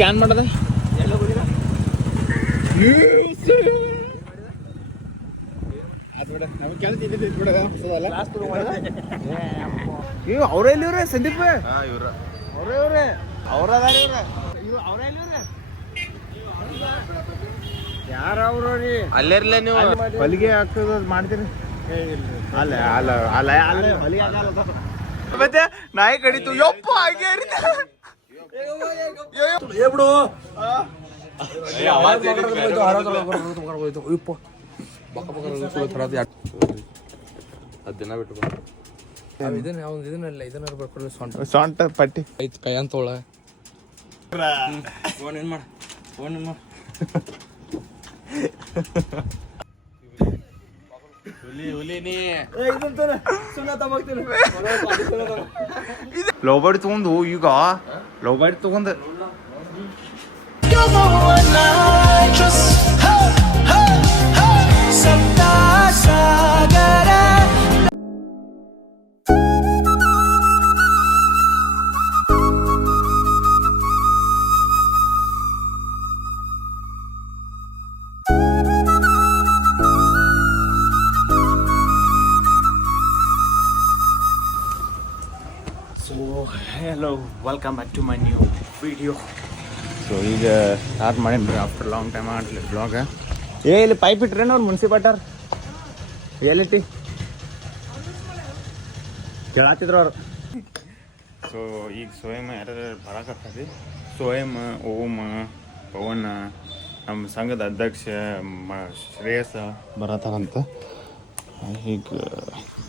Scan ಮಾಡದ ಅವ್ರೇ ಇಲ್ಲಿ ಇವ್ರೆ ಸಂದೀಪ್ ಅವ್ರೇ ಇವ್ರೆ ಅವ್ರ ಅದಾರ ಇವ್ರೆ. ಅವ್ರೇ ಇಲ್ಲಿ ಇವ್ರೆ. ಯಾರ ಅವ್ರು ರೀ ಅಲ್ಲಿರ್ಲ ನೀವು. ಹೊಲಿಗೆ ಹಾಕೋದು ಅದ್ ಮಾಡ್ತೀರಿ? ಅಲ್ಲ ಅಲ್ಲ ಅಲ್ಲ ಅಲ್ಲ. ಹೊಲಿಗೆ ಹಾಕಲ್ಲ ಮತ್ತೆ ನಾಯಿ ಕಡಿತು. ಯಪ್ಪ ಹಾಗೆ ದಿನ ಬಿಟ್ಟು ಇದನ್ನ ಯಾವ್ದು ಇದನ್ನೆಲ್ಲ ಇದನ್ನ ಬರ್ಕೊಳ್ಳಿ ಸೊಂಟ. ಸೊಂಟ ಪಟ್ಟಿ. ಐತ್ ಕೈ ಅಂತ ತೊಗೊಳ. ಫೋನ್ ಏನ್ ಮಾಡ. ಫೋನ್ ಏನ್ ಮಾಡ. ಹುಲಿ ಹುಲಿ ನೀ ಲವ್ ಬರ್ಡ್ ತಗೊಂಡು ಈಗ ಲವ್ ಬರ್ಡ್ ತಗೊಂಡು so welcome back to my new video so ಈಗ ಸ್ಟಾರ್ಟ್ ಮಾಡೀನಿ ಆಫ್ಟರ್ ಲಾಂಗ್ ಟೈಮ್ ಆಗಲಿ ಬ್ಲಾಗ ಏ ಇಲ್ಲಿ ಪೈಪ್ ಇಟ್ರೇನು ಅವ್ರು ಮುನ್ಸಿಪಾಲ್ಟಾರ್ ಎಲ್ಲಿಟ್ಟಿ ಕೇಳತ್ತಿದ್ರು ಅವ್ರು. ಸೊ ಈಗ ಸ್ವಯಂ ಯಾರ್ಯಾರು ಬರಕತ್ತದೆ ಸ್ವಯಂ ಓಂ ಪವನ್ ನಮ್ಮ ಸಂಘದ ಅಧ್ಯಕ್ಷ ಮ ಶ್ರೇಯಸ್. ಬರತ್ತಾರಂತ ಈಗ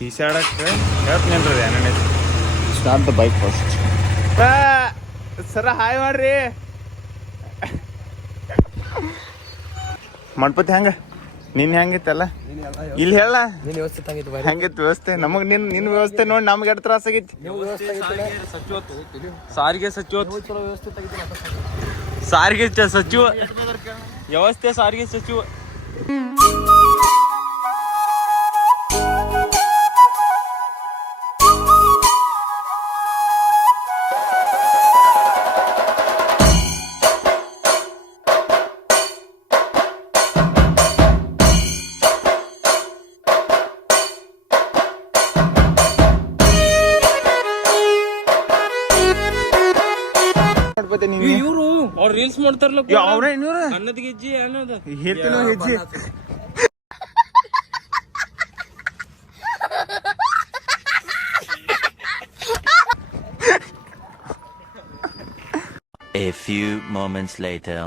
ಈಸಾಡಕ್ಕೆ ಹೇಳ್ತೀನಿ start the bike first sir hi ಮಾಡ್ರಿ. ಮಂಟಪತಿ ಹೆಂಗ? ನಿನ್ ಹೆಂಗಿತ್ತಲ್ಲ? ಇಲ್ಲಿ ಹೇಳ. ಹೆಂಗಿತ್ತು ವ್ಯವಸ್ಥೆ? ನಮಗ್ ನಿನ್ ನಿನ್ ವ್ಯವಸ್ಥೆ ನೋಡಿ ನಮ್ಗೆ ಎರಡು ತ್ರಾಸ ಆಗೈತಿ? ಸಾರಿಗೆ ಸಚಿವ ಸಾರಿಗೆ ಚ- ಸಚಿವ ವ್ಯವಸ್ಥೆ ಸಾರಿಗೆ ಸಚಿವ ರೀಲ್ಸ್ ಮಾಡ್ತಾರಲ್ಲ ಅವ್ರ ಇನ್ನೂರ? ಅನ್ನದ ಗೆಜ್ಜಿ ಅನ್ನೋದು. ಹೇಳ್ತೀನಿ ಹೆಜ್ಜೆ A few moments later.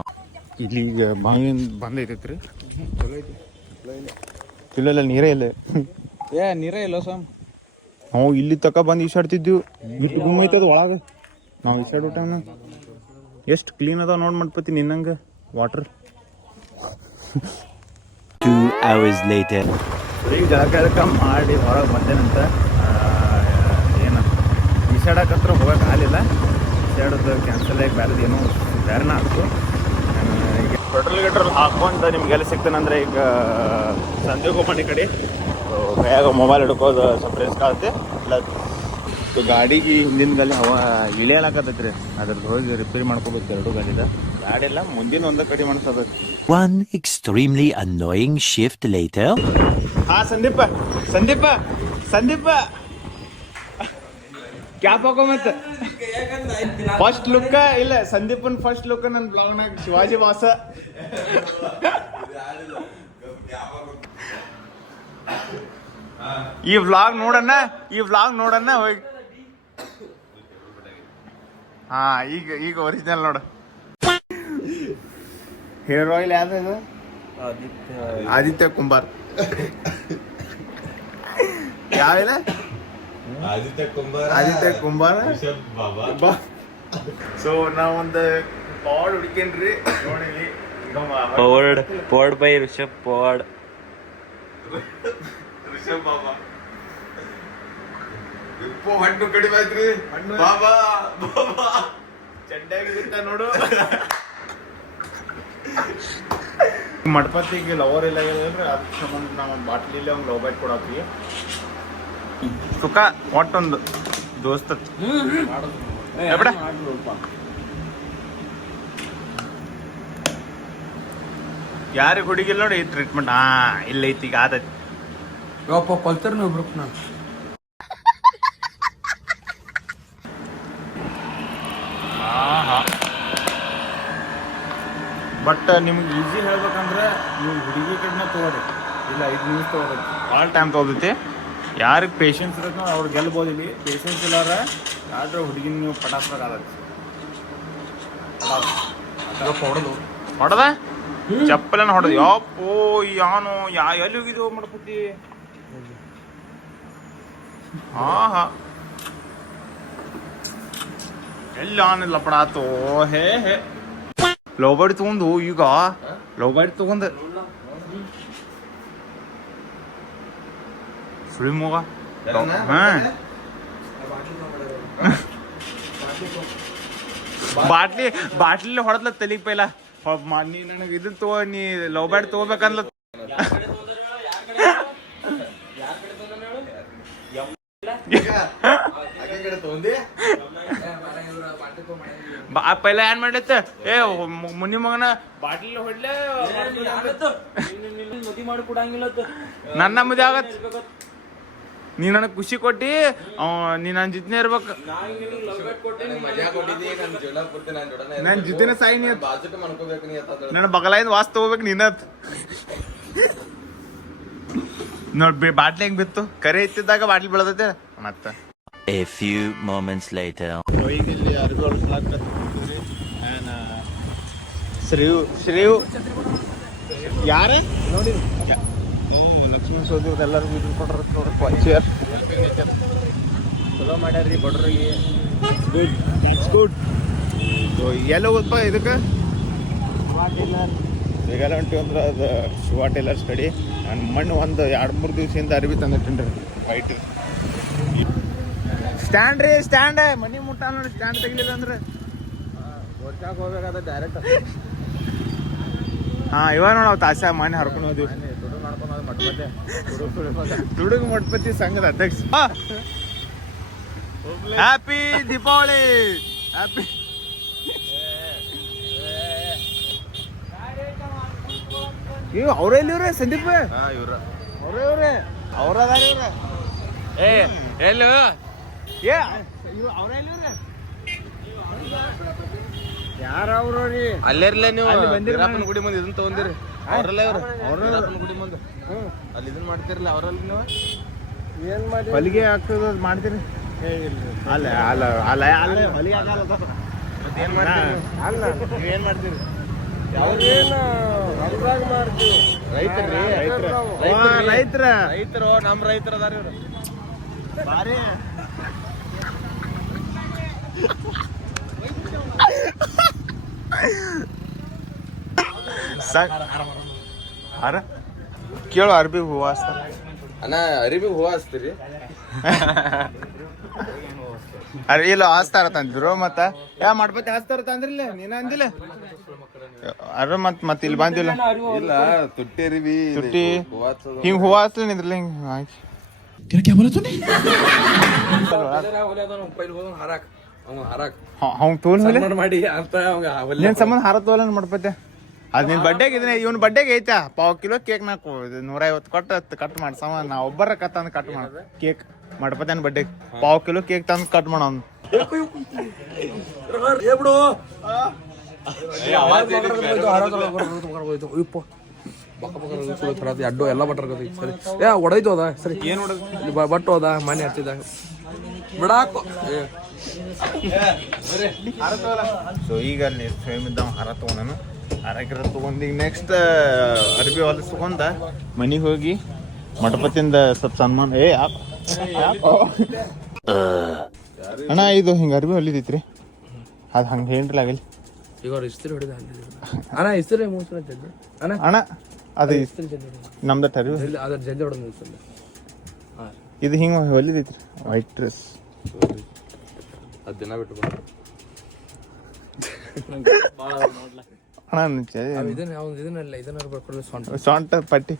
ಇಲ್ಲಿ ಈಗ ಬಾವಿನ ಬಂದ್ ಐತೈತ್ರಿ. ಚಲೋ ಐತಿ ಇಲ್ಲ ಇಲ್ಲ ನೀರೇ ಇಲ್ಲ. ಏ ನೀರೇ ಇಲ್ಲ ಸಾಮ್ ನಾವು ಇಲ್ಲಿ ತಕ ಬಂದು ಈಸಾಡ್ತಿದ್ವಿ ಬಿಟ್ಟು ಗುಮ್ಮ ಐತದ ಒಳಗೆ. ನಾವು ಈಸಾಡೋ ಟೈಮ್ ಎಷ್ಟು ಕ್ಲೀನ್ ಅದಾವ ನೋಡಿ ಮಾಡ್ಪತಿ ನಿನ್ನಂಗ? ವಾಟರ್ ಟೂ ಅವರ್ಸ್ ಲೇಟರ್ ಈಗ ಜಳಕ ಮಾಡಿ ಹೊರಗೆ ಬಂದೇನಂತ ಏನು ಈಸಾಡಕತ್ರ ಹೋಗಕ್ಕೆ ಆಗಲಿಲ್ಲ. ಈಸಾಡೋದು ಕ್ಯಾನ್ಸಲ್ ಆಗಿ ಬೇರೆದು ಏನೋ ಬೇರೆನ ಆಗ್ತು. ಈಗ ಪೆಟ್ರೋಲ್ ಗಿಟ್ರೋಲ್ ಹಾಕೊಂಡು ನಿಮ್ಗೆಲ್ಲ ಸಿಗ್ತಾನಂದ್ರೆ ಈಗ ಸಂಜೆ ಹೋಗಿ ಕಡೆ. ಕೈಯಾಗ ಮೊಬೈಲ್ ಹಿಡ್ಕೋದು ಸ್ವಲ್ಪ ರಿಸ್ಕ್ ಆಗುತ್ತೆ. ಪ್ಲಸ್ ಗಾಡಿಗೆ ಹಿಂದಿನ ಗಾಲಿ ಹವಾ ಇಳಿಯಲಾಕತ್ತೈತ್ರಿ. ಅದ್ರದ್ದು ಹೋಗಿ ರಿಪೇರಿ ಮಾಡ್ಕೋಬೇಕು ಎರಡು ಗಾಡಿದ. ಗಾಡಿ ಎಲ್ಲ ಮುಂದಿನ ಒಂದ ಕಡೆ ಮಾಡ್ಸಬೇಕು. One extremely annoying shift light ಹಾ ಸಂದೀಪ. ಸಂದೀಪ. ಸಂದೀಪ. ಕ್ಯಾಪ್ ಹಾಕೋ ಮತ್ತೆ. ಫಸ್ಟ್ ಲುಕ್ ಇಲ್ಲ ಸಂದೀಪನ್ ಫಸ್ಟ್ ಲುಕ್ ನನ್ನ ಬ್ಲಾಗ್ನಾಗ ಶಿವಾಜಿ ವಾಸ ಈ ವ್ಲಾಗ್ ನೋಡಣ್ಣ ಈ ವ್ಲಾಗ್ ನೋಡಣ್ಣ ಹೋಗಿ. ಹಾ ಈಗ ಈಗ ಒರಿಜಿನಲ್ ನೋಡು. ಹೇರ್ ಆಯಿಲ್ ಯಾವ್ದು ಆದಿತ್ಯ ಕುಂಬಾರ್. ಯಾವಿಲ್ಲ ಆದಿತ್ಯ ಕುಂಬಾರ್ ಆದಿತ್ಯ ಕುಂಬಾರ? ಬಾಬಾ. ಸೊ ನಾವೊಂದು ಪಾಡ್ ಹುಡ್ಕೇನ್ರಿ ನೋಡಿ powered powered by Rishab powered Rishab ಬಾಬಾ ಇಪ್ಪು ಹಣ್ಣು ಕಡಿಮೆ ಆಯ್ತ್ರಿ. ಹಣ್ಣು. ಬಾಬಾ ಬಾಬಾ. ಚಡ್ಡಾಗಿರುತ್ತ ನೋಡು. ಮಡ್ಪತಿಗೆ ಲವರ್ ಇಲ್ಲ ಅಂದ್ರೆ ಅದಕ್ಕೆ ಸಂಬಂಧ ನಾವು ಬಾಟ್ಲಿಲ್ಲ ಅವ್ನು ಲವ್ ಬೈಟ್ ಕೊಡತ್ತೀವಿ. ಸುಖ ಒಟ್ಟೊಂದು. ದೋಸ್ತ. ಎಬ್ಡ? ಯಾರಿಗೆ ಹುಡುಗಿಲ್ಲ ನೋಡಿ ಈ ಟ್ರೀಟ್ಮೆಂಟ್ ಹಾ ಇಲ್ಲ ಐತಿ ಈಗ ಆದೈತಿ. ಯಪ್ಪ ಕೊಲ್ತಾರ ನೀವು ಒಬ್ರು ನಾನು ಬಟ್ ನಿಮ್ಗೆ ಈಸಿ ಹೇಳ್ಬೇಕಂದ್ರೆ ನೀವು ಹುಡುಗಿ ಕಡೆನೇ ತೊಗೊಳ್ರಿ ಇಲ್ಲ ಐದು ನಿಮಿಷ ತೊಗೋಬೇಕು. ಭಾಳ ಟೈಮ್ ತೊಗೊತೈತಿ ಯಾರಿಗೆ ಪೇಷನ್ಸ್ ಇರತ್ತೋ ಅವ್ರು ಗೆಲ್ಬೋದು ಇಲ್ಲಿ ಪೇಷನ್ಸ್ ಇಲ್ಲಾರ ಆದ್ರೆ ಹುಡುಗಿನ ನೀವು ಪಟಾಸ್ಬೇಕಾಗತ್ತೆ ಹೊಡೆದ. ಚಪ್ಪಲನ್ನ ಹೊಡೆದ. ಯಪ್ಪೋ ಯಾನು ಯಾ ಎಲ್ಲಿ ಹೋಗಿದ್ದು ಮಾಡ್ಕೊತಿ ಹಾ ಹಾ ಎಲ್ಲಿ ಆನಿಲ್ಲ ಪಡಾತು ಹೇ ಹೇ. ಲವ್ ಬಾಡಿ ತಗೊಂಡು ಈಗ ಲವ್ ಬರ್ಡ್ ತಗೊಂಡ ಸುಳಿ ಮಗ ಬಾಟ್ಲಿ ಬಾಟ್ಲಿ ಹೊಡೆದ್ಲ ತಲಿಗ್ ಪೈಲ ನೀ ನನಗೆ ಇದನ್ನ ತಗೋ ನೀ ಲವ್ ಬ್ಯಾಡ್ ತಗೋಬೇಕಂದ್ಲ ಬಾ ಪೈಲ ಏನ್ ಮಾಡ್ಲತ್ತ ಏ ಮುನಿ ಮಗನ ಬಾಟ್ಲಿ ಹೊಡ್ಲೆ ಮದಿ ಮಾಡಿ ಕೊಡಂಗಿಲ್ಲ ನನ್ನ ಮುದಿ ಆಗತ್ ನೀ ನನಗೆ ಖುಷಿ ಕೊಟ್ಟಿ ನೀ ನನ್ನ ಜೊತೆ ಇರ್ಬೇಕು. ನನ್ ನನ್ನ ಜೊತೆನೆ ಸಾಯಿ ನೀ ನನ್ನ ಬಗಲಾಯಿಂದ ವಾಸ್ ತಗೋಬೇಕು ನೀನತ್ ನೋಡ್ ಬೇ ಬಾಟ್ಲಿ ಹೆಂಗ್ ಬಿತ್ತು? ಕರೆ ಇತ್ತಿದ್ದಾಗ ಬಾಟ್ಲಿ ಬೆಳದತ್ತೆ ಮತ್ತ? A few moments later. ಈಗ ಇಲ್ಲಿ ಅರ್ಬಿ ಹೊಡ್ಸ್ಲಾಕತ್ತೀವಿ ಶ್ರೀವು ಶ್ರೀವು ಯಾರೇ? ನೋಡಿ. ಲಕ್ಷ್ಮಣ ಸೋದಿ ಎಲ್ಲರಿಗೂ ಇದು ಕೊಟ್ರ ನೋಡ್ರಿ ಚೇರ್ ಚಲೋ ಮಾಡ್ಯಾರ್ರಿ ಬಡ್ರಿಗೆ ಗುಡ್ ಗುಡ್ ಎಲ್ಲ ಹೋದ್ಪ ಇದಕ್ಕೆ? ಈಗೆಲ್ಲ ಹೊಂಟಿವಿ ಅಂದ್ರೆ ಅದು ಶಿವ ಟೇಲರ್ ಸ್ಟಡಿ ನಾನು ಮಣ್ಣು ಒಂದು ಎರಡು ಮೂರು ದಿವಸದಿಂದ ಅರಿವಿ ತಂದಿಟ್ಟಿನ್ರಿ. ವೈಟ್ ಸ್ಟ್ಯಾಂಡ್ ರೀ ಸ್ಟ್ಯಾಂಡ್ ಮನಿ ಮುಟ್ಟ ನೋಡಿ ಸ್ಟ್ಯಾಂಡ್ ತೆಗಿಲಿಲ್ಲ ಅಂದ್ರೆ. ವರ್ಷಕ್ಕೆ ಹೋಗ್ಬೇಕಾದ ಡೈರೆಕ್ಟ್ ಹಾ ಇವಾಗ ನೋಡ ತಾಸ ಮನೆ ಹರ್ಕೊಂಡು ಹೋದ್ವಿ. ದುಡುಗ್ ಮಠಪತಿ ಸಂಘದ ಅಧ್ಯಕ್ಷ. ಹ್ಯಾಪಿ ದೀಪಾವಳಿ ಹ್ಯಾಪಿ ಇವ್ ಅವ್ರೆಲ್ಲಿ ಇವ್ರೆ ಸಂದೀಪ್? ಅವ್ರೇ ಇವ್ರೆ. ಅವ್ರ ಅದಾರ ಇವ್ರೆ. ಏ ಎಲ್ಲು? ಏ. ಯಾರ ಅವ್ರು ರೀ ಅಲ್ಲೇರ್ಲ ನೀವು ಅಲ್ಲಿ ಬಂದಿರಿ ವೀರಪ್ಪನ ಗುಡಿ ಮುಂದೆ ಇದನ್ನ ತಗೊಂಡಿರಿ. ಅವ್ರಲ್ಲ ಇವ್ರು. ಅವ್ರ ವೀರಪ್ಪನ ಗುಡಿ ಮುಂದೆ. ಅಲ್ಲಿ ಇದನ್ನ ಮಾಡ್ತಿರಲ್ಲ ಅವರಲ್ಲಿ ನೀವು? ಏನ್ ಮಾಡಿ? ಹೊಲಿಗೆ ಹಾಕೋದು ಅದ್ ಮಾಡ್ತೀರಿ? ಅಲ್ಲ ಅಲ್ಲ ಅಲ್ಲ ಅಲ್ಲ. ಹೊಲಿಗೆ ಹಾಕಲ್ಲ ಮತ್ತೆ ಏನ್ ಮಾಡ್ತೀರಿ ಅಲ್ಲ. ನೀವೇನ್ ಮಾಡ್ತೀರಿ? ರೈತರ್ರಿ ರೈತರ ರೈತರು ನಮ್ ರೈತರ ಅದಾರ ಇವ್ರು. ಬಾರಿ. ಹಾರ ಕೇಳು ಅರ್ಬಿ ಹೂವ ಹಚ್ತಾರ. ಅಣ್ಣ ಅರಿಬಿ ಹೂವ ಹಚ್ತೀರಿ ಅರೆ ಇಲ್ಲ ಹಾಸ್ತಾರ ತಂದ್ರು ಮತ್ತ? ಯಾ ಮಾಡ್ಬತ್ತಿ ಹಾಸ್ತಾರ ತಂದ್ರಿಲ್ಲ? ನೀನ ಅಂದಿಲ್ಲ? ಅರ ಮತ್ ಮತ್ ಇಲ್ಲಿ ಬಂದಿಲ್ಲ. ಇಲ್ಲ ತುಟ್ಟಿ ಅರಿಬಿ ತುಟ್ಟಿ. ಹಿಂಗ್ ಹೂವ ಹಚ್ಲಿ ನಿಂದ್ರಲ್ಲ ಹಿಂಗ್ ಹಾಕಿ. ಹರಾಕ್ ಅವ ಹರಾಕ್ ಹಂಗ್ ತೋಲ್ ಮೇಲೆ ಮಾಡಿ ಅಂತ ಅವಂಗ ನಿನ್ ಸಂಬಂಧ ಹಾರ ತೋಲ ಮಾಡ್ಬತ್ತೆ ಅದ್ ನಿನ್ ಬಡ್ಡೆಗೆ ಇದನ್ನ ಇವನ್ ಬಡ್ಡೆಗೆ ಐತಾ ಪಾವ್ ಕಿಲೋ ಕೇಕ್ ನಾಕು ನೂರ ಐವತ್ತು ಕೊಟ್ಟು ಕಟ್ ಮಾಡಿ ಸಮ ನಾ ಒಬ್ಬರ ಕತ್ತಂದ್ ಕಟ್ ಮಾಡ ಕೇಕ್ ಮಾಡ್ಬತ್ತೇನ್ ಬಡ್ಡೆಗೆ ಪಾವ್ ಕಿಲೋ ಕೇಕ್ ತಂದ್ ಕಟ್ ಮಾಡೋನ್ ಅಡ್ಡು ಎಲ್ಲ ಬಟ್ರ ಸರಿ. ಏ ಹೊಡೈತು ಅದ ಸರಿ. ಏನ್ ಹೊಡೆದು ಬಟ್ಟು ಅದ ಮನೆ ಹಚ್ಚಿದ ಬಿಡಾಕು. ಸೊ ಈಗ ಅಲ್ಲಿ ಸ್ವಯಂ ಇದ್ದ ಹಾರ ತಗೊಂಡನು. ಹಾರಕಿರ ತಗೊಂಡ್ ಈಗ ನೆಕ್ಸ್ಟ್ ಅರ್ಬಿ ಹೊಲಸ್ ತಗೊಂಡ. ಮನಿಗೆ ಹೋಗಿ ಮಠಪತಿಯಿಂದ ಸ್ವಲ್ಪ ಸನ್ಮಾನ ಏ? ಅಣ್ಣ ಇದು ಹಿಂಗೆ ಅರ್ಬಿ ಹೊಲಿದೈತ್ರಿ ಅದು ಹಂಗೆ ಹೇಳ್ರಿ ಆಗಲಿ. ಈಗ ಅವ್ರು ಇಸ್ತ್ರಿ ಹೊಡಿದ ಅಣ್ಣ ಇಸ್ತ್ರಿ ಮೂರು ಸಲ ಅಣ್ಣ. ಅಣ್ಣ ಅದು. ನಮ್ದ ಅರ್ಬಿ ಜಲ್ದಿ ಅದ್ರ ಜಲ್ದಿ ಹೊಡೆದು ಮೂಸಲ್ಲ ಇದು ಹಿಂಗ ಹೊಲಿದೈತ್ರಿ ವೈಟ್ ಡ್ರೆಸ್ ಹತ್ತು ದಿನ ಬಿಟ್ಟು ಬಂದು ಇದನ್ನ ಇದನ್ನೆಲ್ಲ ಇದನ್ನ ಬರ್ಕೊಳ್ಳಿ ಸೊಂಟ. ಸೊಂಟ ಪಟ್ಟಿ.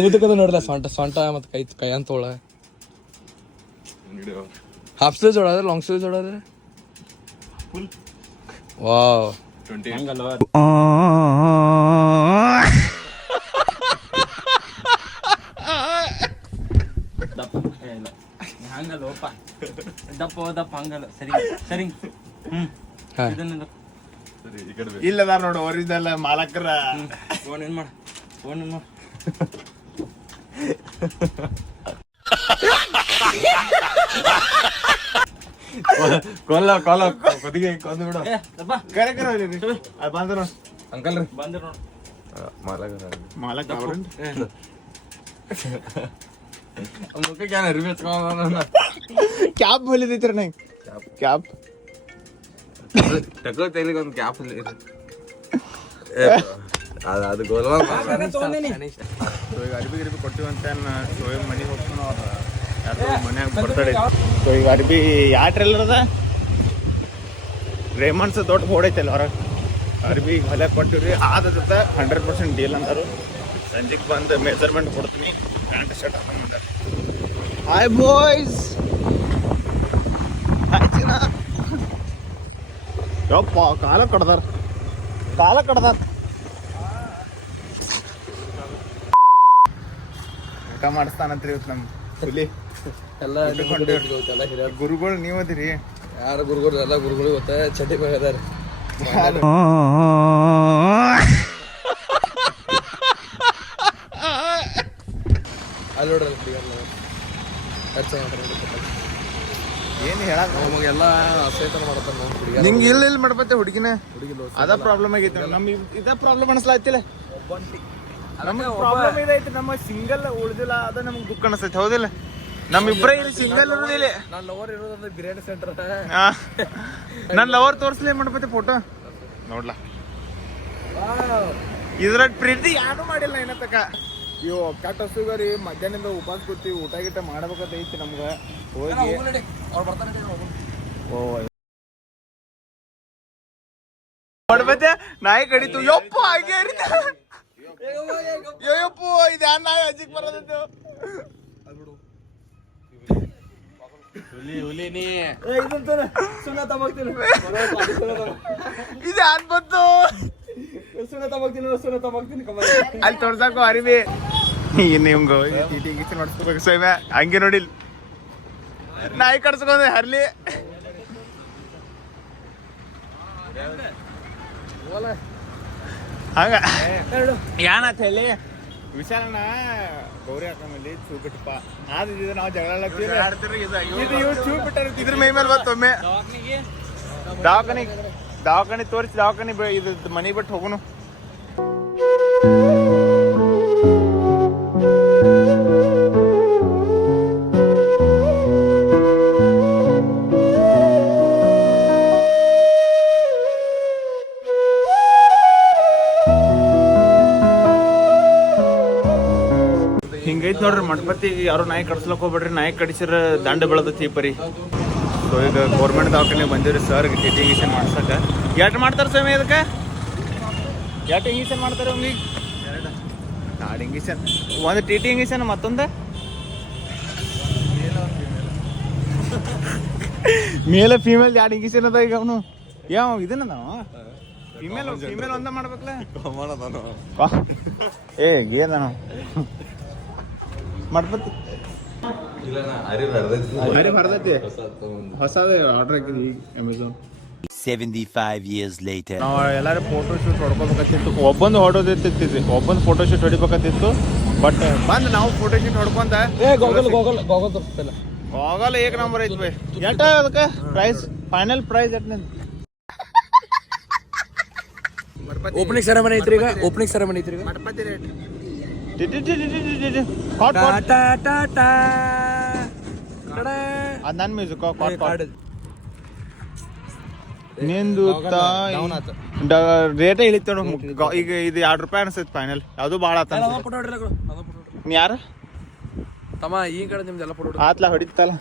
ಇದಕ್ಕದ ನೋಡಲ್ಲ ಸೊಂಟ ಸೊಂಟ ಮತ್ತೆ ಕೈ ಕೈ ಅಂತ ಹಾಫ್ ಸ್ಲೀವ್ಸ್ ಹೊಡೋದ್ರೆ ಲಾಂಗ್ ಸ್ಲೀವ್ಸ್ ಹೊಡೋದ್ರೆ ವಾವ್ ದಪ್ಪ ದಪ್ಪ ಹಂಗಲ್ಲ ಸರಿ ಸರಿ. ಹ್ಮ್. ಹಾ. ಇದನ್ನ ಇಲ್ಲದಾರ ನೋಡು ಅವರಿದ್ದಲ್ಲ ಮಾಲಕರ ಫೋನ್ ಏನ್ ಮಾಡ. ಫೋನ್ ಏನ್ ಮಾಡ. ಕೊಲ್ಲ ಕೊಲ್ಲ. ಕೊದಿಗೆ ಕೊಂದು ಬಿಡು. ಕರೆ ಕರೆ ಅಲ್ಲಿ ಅದು ಬಂದ್ರು ಅಂಕಲ್ ರೀ. ಬಂದ್ರು ನೋಡು. ಮಾಲಕ ಅವ್ರು ಕ್ಯಾಪ್ ಹೊಲಿದೈತ್ರಿ ನಂಗೆ ಕ್ಯಾಪ್ ಟಕೋ ತೈಲಿಗೆ ಒಂದು ಕ್ಯಾಪ್ ಅದು ಅದು ಗೋಲ್ವಾ ಸೊ ಈಗ ಅರ್ಬಿ ಗಿರ್ಬಿ ಕೊಟ್ಟಿವಂತ ಶೋಯ್ ಮನೆಗೆ ಹೋಗ್ತಾನ ಅವ್ರ ಮನ್ಯಾಗ ಬರ್ತಾಳೆ ಸೊ ಈಗ ಅರ್ಬಿ ಯಾವ ಟ್ರೇಲರ್ ಅದ ರೇಮಂಡ್ಸ್ ದೊಡ್ಡ ಹೊಡೈತಲ್ಲ ಹೊರಗೆ ಅರ್ಬಿ ಹೊಲ ಕೊಟ್ಟಿವ್ರಿ ಆದ ಜೊತೆ ಹಂಡ್ರೆಡ್ ಪರ್ಸೆಂಟ್ ಡೀಲ್ ಅಂದರು ಸಂಜೆಗೆ ಬಂದು ಮೆಜರ್ಮೆಂಟ್ ಕೊಡ್ತೀನಿ. ಪ್ಯಾಂಟ್ ಶರ್ಟ್ ಹಾಕೊಂಡ್ಬಂದಾರ ಹಾಯ್ ಬಾಯ್ಸ್ ಯಪ್ಪ ಕಾಲ ಕಡ್ದಾರ. ಕಾಲ ಕಡ್ದಾರ. ಊಟ ಮಾಡಿಸ್ತಾನಂತ್ರಿ ಇವತ್ತು ನಮ್ಮ ಹುಲಿ. ಎಲ್ಲ ಗುರುಗಳು ನೀವು ಅದಿರಿ ಯಾರು ಗುರುಗಳು ಎಲ್ಲ ಗುರುಗಳು ಇವತ್ತ ಚಟಿ ಮ್ಯಾಗ ಅದಾರ ಅಲ್ಲಿ ನೋಡ್ರಿ ಅಲ್ಲಿ ಹುಡುಗರ್ನ. ನೋಡಿ. ಏನು ಹೇಳಕ್ ನಮಗೆಲ್ಲ ಎಲ್ಲ ಮಾಡ್ತಾನೆ ಮಾಡತ್ತ ಹುಡುಗಿಯರು. ನಿಂಗೆ ಇಲ್ಲ ಇಲ್ಲಿ ಮಾಡ್ಬತ್ತೆ ಹುಡುಗಿನ? ಹುಡುಗಿ. ಅದ ಪ್ರಾಬ್ಲಮ್ ಆಗೈತಿ ನಮ್ ಇದ್- ಪ್ರಾಬ್ಲಮ್ ಅನ್ಸ್ಲಾತಿಲ್ಲ ನಮಗೆ ಪ್ರಾಬ್ಲಮ್ ಇದೈತಿ ನಮ್ಮ ಸಿಂಗಲ್ ಉಳ್ದಿಲ್ಲ ಅದ ನಮ್ಗೆ ದುಃಖ ಅನಿಸ್ತೈತಿ ಹೌದಿಲ್ಲ? ನಮ್ ಇಬ್ರೇ ಇಲ್ಲಿ ಸಿಂಗಲ್ ಇರೋದಿಲ್ಲ. ನನ್ನ ಲವರ್ ಇರೋದಂದ್ರೆ ಬಿರಿಯಾನಿ ಸೆಂಟರ್ ನನ್ನ ಲವರ್ ತೋರಿಸ್ಲಿ ಮಾಡ್ಬತ್ತೆ ಫೋಟೋ ನೋಡ್ಲಾ? ಇದ್ರಾಗ ಪ್ರೀತಿ ಯಾರು ಮಾಡಿಲ್ಲ ಏನತ್ತಕ್ಕ ತಕ ಇವು ಕಟ್ ಹಸುಗರಿ ಮಧ್ಯಾಹ್ನದಿಂದ ಉಪವಾಸ ಕೂತೀವಿ ಊಟ ಗೀಟ ಮಾಡ್ಬೇಕಂತ ಐತಿ ನಮ್ಗ ಹೋಗಿ ಓ ಮಾಡ್ಬತ್ತೆ ನಾಯಿ ಕಡಿತು ಯಪ್ಪ ಹಾಗೆ ಯಪ್ಪ ಇದು ನಾಯಿ ಅಜ್ಜಿಗೆ ಬರೋದಿತ್ತು ಇದು ಬಂತು ಅಲ್ಲಿ ತೋರ್ಸಾಕು ಅರಿವಿ. ಇನ್ನು ಇವಂಗ ಮಾಡಿಸ್ಕೋಬೇಕು ಸೋಮ್ಯ ಹಂಗೆ ನೋಡಿಲ್ ನಾಯಿ ಕಡ್ಸ್ಕೊಂಡೆ ಹರ್ಲಿ. ಹಂಗ. ಏನಾತ ಹೇಳಿ? ವಿಶಾಲನ ಗೌರಿ ಹಾಕಮಲ್ಲಿ ಚೂ ಬಿಟ್ಟಪ್ಪ ಆದ್ರೆ ನಾವು ಜಗಳ ಇದು ಇವ್ರು ಚೂ ಬಿಟ್ಟಾರ ಇದ್ರ ಮೈ ಮೇಲೆ ಬರ್ತೊಮ್ಮೆ ದವಾಖಾನೆ ದವಾಖಾನೆ ತೋರಿಸಿ ದವಾಖಾನೆ ಇದು ಮನೆ ಬಿಟ್ಟು ಹೋಗುನು. ಹಿಂಗೈತ್ ನೋಡ್ರಿ ಮಂಟಪತಿಗೆ ಯಾರು ನಾಯಿ ಕಡ್ಸ್ಲಕ್ ಹೋಗ್ಬೇಡ್ರಿ, ನಾಯಿ ಕಡಿಸಿರ ದಂಡ ಬೆಳದತಿ ಪರಿ. ಸೊ ಈಗ ಗೌರ್ಮೆಂಟ್ ದವಾಖಾನೆ ಬಂದಿರಿ ಸರ್ ಟಿ ಟಿ ಇಂಜೆಕ್ಷನ್ ಮಾಡ್ಸಕ್ಕ ಎಷ್ಟು ಮಾಡ್ತಾರೆ ಸ್ವಾಮಿ ಇದಕ್ಕೆ? ಎಷ್ಟು ಇಂಜೆಕ್ಷನ್ ಮಾಡ್ತಾರೆ ಅವ್ನಿಗೆ ಎರಡು ಇಂಜೆಕ್ಷನ್ ಒಂದು ಟಿ ಟಿ ಇಂಜೆಕ್ಷನ್ ಮತ್ತೊಂದು? ಮೇಲ್ ಫೀಮೇಲ್ ಎರಡು ಇಂಜೆಕ್ಷನ್ ಅದ ಈಗ ಅವನು. ಯಾವ ಇದನ್ನ ನಾವು ಫಿಮೇಲ್ ಫಿಮೇಲ್ ಒಂದ ಮಾಡ್ಬೇಕಲ್ಲ. ಏ ಏನ ಮಾಡ್ಬತ್ತಿ. ಅರಿ ಬರ್ದೈತಿ ಹೊಸದ ಆರ್ಡರ್ ಹಾಕಿದ್ವಿ ಈಗ ಅಮೆಝಾನ್ 75 years later. ನಾವು ಎಲ್ಲಾರು ಫೋಟೋ ಶೂಟ್ ಹೊಡ್ಕೋಬೇಕಂತಿತ್ತು. ಒಬ್ಬೊಂದು ಒಬ್ಬೊಂದು ಫೋಟೋ ಶೂಟ್ ಹೊಡಿಬೇಕಂತಿತ್ತು. ಬಟ್ ಬಂದ್ ನಾವು ಫೋಟೋ ಶೂಟ್ ಹೊಡ್ಕೊಂಡ. ಏ ಗೋಗಲ್ ಗೋಗಲ್ ಗೋಗಲ್ ತೋರಿಸ್ತಿಲ್ಲ. ಏಕ್ ನಂಬರ್ ಐತಿ ಬೈ ಅದಕ್ಕೆ? Price final price at opening ceremony ಐತ್ರಿ ಈಗ? ಓಪನಿಂಗ್ ಸೆರೆಮನಿ ಐತ್ರಿ ಈಗ? ಹಾಟ್ ಟಾ ಟಾ ಟಾ ಟಾ ಟಡಾ. ಅದ್ ನನ್ನ ಮ್ಯೂಸಿಕ್ ಏ, ಕಾಟ್ ನಿಂದು. ರೇಟ ಇಳಿತ ಈಗ ಇದು ಎರಡು ರೂಪಾಯಿ ಅನ್ಸೈತಿ ಫೈನಲ್ ಭಾಳ ಆತ ಯಾರು? ತಮ್ಮ ಈ ಕಡೆ ನಿಮ್ದೆಲ್ಲ ಆತ್ಲ ಹೊಡಿತಲ್ಲ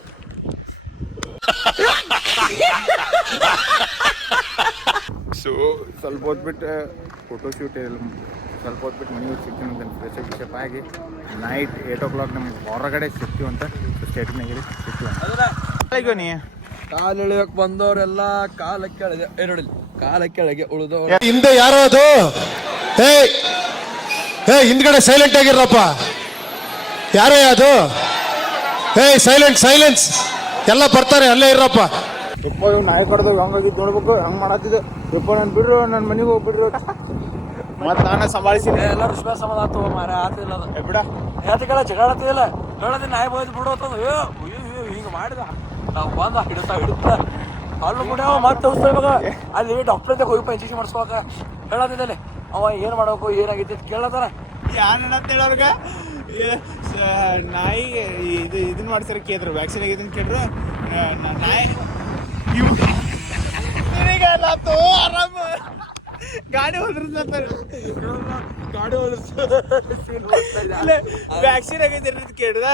ಸೊ ಸ್ವಲ್ಪ ಹೊತ್ಬಿಟ್ಟು ಫೋಟೋಶೂಟ್ ಫೋಟೋ ಶೂಟ್ ಸ್ವಲ್ಪ ಹೋದ್ಬಿಟ್ಟು ಮನೆಯವ್ರು ಮನೆಗೆ ಸಿಗ್ತೀನಿ ಅಂತ ಫ್ರೆಶ್ ಅಪ್ ಫ್ರೆಶ್ ಆಗಿ ನೈಟ್ ಏಟ್ ಓ ಕ್ಲಾಕ್ ನಮ್ಗೆ ಹೊರಗಡೆ ಸಿಗ್ತೀವಿ ಅಂತ ಸ್ಟೇಟ್ನಾಗಿರಿ ಸಿಗ್ತೀವಿ ಈಗ ನೀ? ಕಾಲು ಇಳಿಯೋಕೆ ಬಂದವರೆಲ್ಲ ಕಾಲ ಕೆಳಗೆ ಎರಡು ಕಾಲ ಕೆಳಗೆ ಉಳಿದವರು. ಹಿಂದೆ ಯಾರೋ ಅದು? ಹೇ ಹೇ ಹಿಂದ್ಗಡೆ ಸೈಲೆಂಟ್ ಆಗಿರಪ್ಪ ಯಾರೇ ಅದು? ಹೇ ಸೈಲೆಂಟ್ ಸೈಲೆನ್ಸ್ ಎಲ್ಲ ಬರ್ತಾರೆ ಅಲ್ಲೇ ಇರಪ್ಪ ಯಪ್ಪ ಇವ್ ನಾಯಿ ಕಡ್ದಾಗ ಹಂಗಾಗಿದ್ದು ನೋಡ್ಬೇಕು ಹಂಗೆ ಮಾಡತ್ತಿದ್ದೆ ಯಪ್ಪ ನನ್ ಬಿಡ್ರು ನನ್ ಮನೆಗೆ ಹೋಗ್ಬಿಡ್ರು ಮತ್ತೆ ನಾನೇ ಸಂಭಾಳಿಸಿನಿ. ಎಲ್ಲ ರುಷ್ಮೆ ಸಮಾಧಾನ ತಗೋ ಮಾರ ಆತಿಲ್ಲ ಅದು. ಬಿಡ. ಯಾತಕ್ಕೆಲ್ಲ ಜಗಳ ಆತಿಲ್ಲ ಹೇಳದಿ ನಾಯಿ ಬೋಯ್ದು ಬಿಡು ಅಂತಂದು ಅಯ್ಯೋ ಅಯ್ಯೋ ಹಿಂಗೆ ಮಾಡಿದ. ನಾವು ಬಂದ ಹಿಡಿತಾ ಹಿಡುತ್ತ ಹಲ್ಲು ಕೂಡ ಮತ್ತೆ ಉಸ್ತಾ ಇವಾಗ. ಅಲ್ಲಿ ಡಾಕ್ಟರ್ ಅಂತ ಹೋಗಿ ಇಂಜೆಕ್ಷನ್ ಮಾಡಿಸ್ಕೋಕ ಹೇಳತ್ತಿದ್ದಲ್ಲಿ ಅವ ಏನ್ ಮಾಡ್ಬೇಕು ಏನಾಗೈತಿ ಅಂತ ಕೇಳತ್ತಾರ ಯಾರು ಹೇಳೋರ್ಗ ನಾಯಿ ಇದು ಇದನ್ನ ಮಾಡ್ತಾರೆ ಕೇಳಿದ್ರು ವ್ಯಾಕ್ಸಿನ್ ಆಗಿದ್ದನ್ನ ಕೇಳಿದ್ರು. ನಾಯಿ ಇವು ನಿನಗೆಲ್ಲ ತೋ ಆರಾಮ. ಗಾಡಿ ಹೊಡ್ರಿ ಗಾಡಿ ವ್ಯಾಕ್ಸಿನ್ ಆಗೈತಿ ಕೇಳಿದ.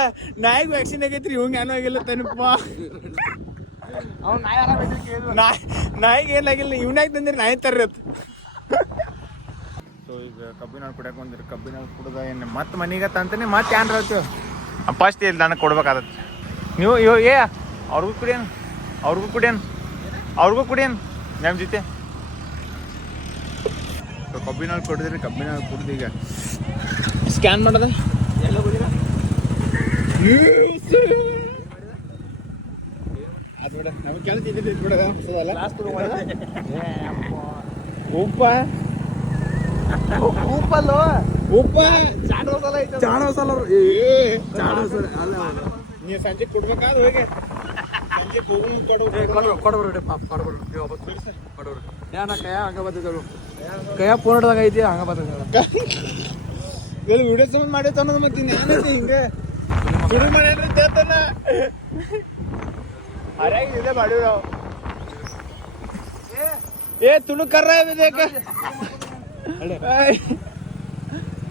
ನಾಯಿಗೆ ವ್ಯಾಕ್ಸಿನ್ ಆಗೈತ್ರಿ ಇವಂಗ ಏನೂ ಆಗಿಲ್ಲ ತನಪ್ಪ. ಅವ್ನು ನಾಯಿ ಆರಾಮ ನಾಯಿ ನಾಯಿಗೆ ಏನಾಗಿಲ್ಲ ಇವನಾಗ ತಂದಿರಿ ನಾಯಿ ತರ್ರಿ ಅಂತ. ಸೊ ಈಗ ಕಬ್ಬಿನ ಹಾಲು ಕುಡಿಯಕ್ಕೆ ಬಂದಿರಿ. ಕಬ್ಬಿನ ಹಾಲು ಕುಡ್ದ ಏನು ಮತ್ತೆ ಮನೆಗೆ ತಂತಾನೆ ಮತ್ತೆ ಏನ್ರ ಫಸ್ಟ್ ಇಲ್ಲಿ ನನಗೆ ಕೊಡ್ಬೇಕಾಗತ್ತೆ. ನೀವು ಇವ ಏ ಅವ್ರಿಗೂ ಕುಡಿಯನ್ ಅವ್ರಿಗೂ ಕುಡಿಯನ್ ಅವ್ರಿಗೂ ಕುಡಿಯನ್ ನಮ್ಮ ಜೊತೆ. ಕಬ್ಬಿನಲ್ಲಿ ಕಬ್ಬಿನ ಹಾಲು ಕುಡಿದ್ರಿ ಕಬ್ಬಿನ ಹಾಲು ಕುಡ್ದು ಈಗ. ಸ್ಕ್ಯಾನ್ ಮಾಡೋದ? ಉಪ್ಪ. ಉಪ್ಪಲ್ಲೋ? ಉಪ್ಪ. ಚಾಣ ಸಲ ಏ ಚಾಣ ಸಲ ನೀ ಸಂಜೆ ಕೊಡ್ಬೇಕಾದ್ರೆ ಹೋಗಿ. ಸಂಜೆ ಹೋಗು ಕೊಡು ಕೊಡ್ಬಿಡ್ರಿ ಪಾಪ ಕೊಡ್ಬಿಡ್ರಿ ಕೊಡ್ಬಿಡ್ರಿ ಯಾ ನಾ ಕೈಯ ಹಂಗ ಬರ್ತೈತೆ ಕೈಯ ಫೋನ್ ಹಿಡ್ದಂಗ ಐತಿ ಹಂಗ ಬರ್ತೈತೆ ಇಲ್ಲಿ ವಿಡಿಯೋ ಸಮೇತ ಮಾಡಿ ಅನ್ನೋದು ಮತ್ತೆ ಏನೈತಿ ಹಿಂಗೆ? ಶುರು ಮಾಡ್ಯಾರ ದೇತನ ಹರ್ಯಾಗಿ ಇದೆ ಮಾಡಿವ್ ನಾವು ಏ ತುಡುಕರ್ರ ಇದಕ್ಕೆ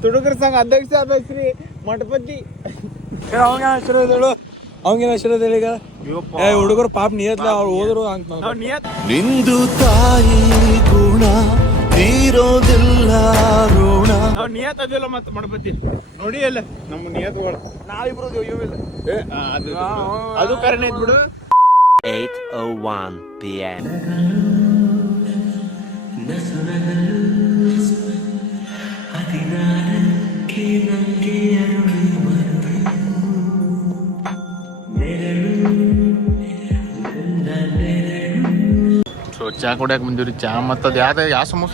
ತುಡುಕರ ಸಂಘ ಅಧ್ಯಕ್ಷ ಅಧ್ಯಕ್ಷರಿ ಮಠಪತಿ ಅವಂಗ ಹೆಸರು ಹೇಳು ಅವಂಗೇನ ಹೆಸರು ಈಗ? ಏ ಹುಡುಗರು ಪಾಪ ನಿಯತ್ಲ ಅವ್ರು ಹೋದ್ರು ಅಂತ ನಿಂದು ತಾಯಿ ಗುಣ ತೀರೋದಿಲ್ಲ ಋಣ ನಾವು ನಿಯತ್ ಅದಿಲ್ಲ ಮತ್ತೆ ಮಡಬತ್ತಿ ನೋಡಿ ಅಲ್ಲ ನಮ್ಮ ನಿಯತ್ ನಾವಿಬ್ರು ಇವು ಇಲ್ಲ. ಏ, ಆ, ಅದು ಅದು ಕರೆನೇ ಐತ್ ಬಿಡು. 8:01 p.m. ಸೊ ಚಾ ಕುಡಿಯಕ್ಕೆ ಬಂದಿವ್ರಿ. ಚಾ ಮತ್ತು ಅದು ಯಾವ್ದು ಯಾವ ಸಮೋಸ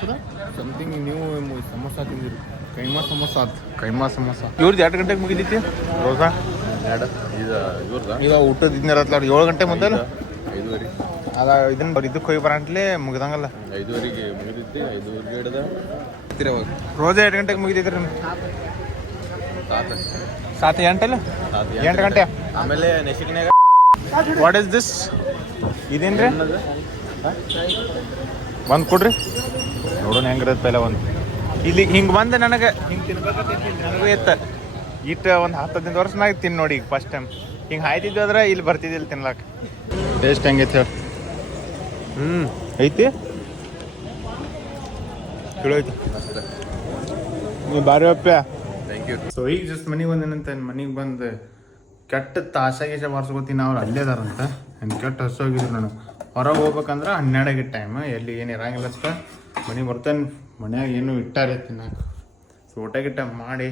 ಸಮಥಿಂಗ್ ನೀವು ಸಮೋಸ ತಿಂದಿರಿ ಕೈಮಾ ಸಮೋಸ ಆತು ಕೈಮಾ ಸಮೋಸ. ಇವ್ರದ್ದು ಎರಡು ಗಂಟೆಗೆ ಮುಗಿದೈತಿ? ರೋಸಾ? ಎರಡು. ಈಗ ಊಟದ ಇದ್ನಿರತ್ಲ ಏಳು ಗಂಟೆ ಮೊದಲು ಐದುವರೆ. ಅದ ಇದನ್ನ ಇದಕ್ಕೆ ಹೋಗಿ ಬರಂಟ್ಲೆ ಮುಗಿದಂಗಲ್ಲ. ಐದುವರೆಗೆ ಮುಗಿದೈತಿ ಐದುವರೆಗೆ ಹಿಡ್ದ. ರೋಜಾ ಎರಡು ಗಂಟೆಗೆ ಮುಗಿದೈತ್ರಿ ನಿಮ್ಗೆ ತಾತ ಸಾತ್ ಎಂಟಲ್ಲ? ಎಂಟು ಗಂಟೆ? ಆಮೇಲೆ ನೆಸಿಕ್ನಾಗ ವಾಟ್ ಇಸ್ ದಿಸ್ ಇದೇನ್ರಿ? ಬಂದು ಕೊಡ್ರಿ. ನೋಡೋಣ ಹೆಂಗಿರತ್ತೆ ಪೈಲ ಒಂದು. ಇಲ್ಲಿ ಹಿಂಗೆ ಬಂದು ನನಗೆ ಹಿಂಗೆ ತಿನ್ಬೇಕಂತೈತಿ ನನಗೂ ಎತ್ತ. ಇಟ್ಟು ಒಂದು ಹತ್ತು, ಹದಿನೈದು ವರ್ಷ ಮ್ಯಾಗ ತಿನ್ ನೋಡಿ ಈಗ ಫಸ್ಟ್ ಟೈಮ್ ಹಿಂಗೆ ಹಾಯ್ತಿದ್ವಿ ಅಂದ್ರೆ ಇಲ್ಲಿ ಬರ್ತಿದ್ದಿಲ್ಲ ತಿನ್ಲಾಕ. ಟೇಸ್ಟ್ ಹೆಂಗೈತೆ ಹೇಳಿ. ಹ್ಞೂ ಐತಿ? ಚಲೋ ಐತಿ. ನೀವು ಭಾರಿ ಥ್ಯಾಂಕ್ ಯು ಸೊ ಈಗ ಜಸ್ಟ್ ಮನೆಗೆ ಬಂದೇನಂತ? ಮನೆಗೆ ಬಂದು ಕೆಟ್ಟ ತಾಸ ಗೀಸ ಬಾರ್ಸ್ಕೊತೀನಿ ಅವ್ರು, ಅಲ್ಲೇ ಅದಾರಂತ. ಕೆಟ್ಟ ಹಸೋಗಿದ್ರು ನಾನು. ಹೊರಗೆ ಹೋಗ್ಬೇಕಂದ್ರೆ ಹನ್ನೆರಡಾಗಿ ಟೈಮ್ ಎಲ್ಲಿ ಏನು ಇರಂಗಿಲ್ಲ ಅಷ್ಟ. ಮನೆ ಬರ್ತೇನೆ. ಮನ್ಯಾಗ ಏನು ಇಟ್ಟಾರೆ ತಿನ್ನಕ್ಕೆ ಸೊ ಊಟ ಗಿಟ್ಟ ಮಾಡಿ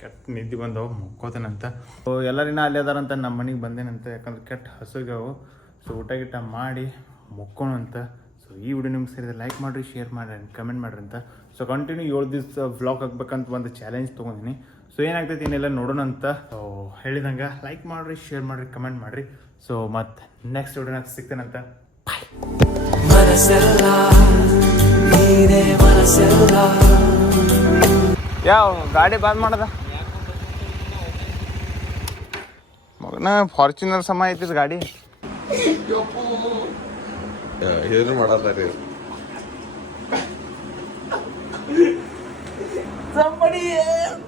ಕೆಟ್ಟ ನಿದ್ದೆ ಬಂದವು ಮುಕ್ಕೋತೇನಂತ ಸೊ ಎಲ್ಲರಿನ ಅಲ್ಲಿ ಅದಾರಂತ ನಮ್ಮ ಮನೆಗೆ ಬಂದೇನಂತ. ಯಾಕಂದ್ರೆ ಕೆಟ್ಟ ಹಸುಗವು ಸೊ ಊಟ ಗಿಟ್ಟ ಮಾಡಿ ಮುಕ್ಕೋಣಂತ ಸೊ ಈ ವಿಡಿಯೋ ನಿಮ್ಗೆ ಸೇರಿದ್ರೆ ಲೈಕ್ ಮಾಡಿರಿ ಶೇರ್ ಮಾಡಿರಿ ಕಮೆಂಟ್ ಮಾಡಿರಿ ಅಂತ. ಸೊ ಕಂಟಿನ್ಯೂ ಏಳು ದಿವಸ ವ್ಲಾಗ್ ಹಾಕ್ಬೇಕಂತ ಒಂದು ಚಾಲೆಂಜ್ ತೊಗೊಂಡಿನಿ. ಸೊ ಏನಾಗ್ತೈತಿ ಇನ್ನೆಲ್ಲ ನೋಡೋಣ ಅಂತ ಹೇಳಿದಂಗೆ ಲೈಕ್ ಮಾಡಿರಿ ಶೇರ್ ಮಾಡಿರಿ ಕಮೆಂಟ್ ಮಾಡಿರಿ. ಸೊ ಮತ್ತೆ ನೆಕ್ಸ್ಟ್ ವಿಡಿಯೋನಾಗ ಸಿಗ್ತೇನಂತ? ಯಾವ ಗಾಡಿ ಬಂದ್ ಮಾಡದ? ಮಗನ ಫಾರ್ಚುನರ್ ಸಮ ಐತಿ ಗಾಡಿ. ಏನು ಮಾಡತ್ತಾರಿ Somebody else.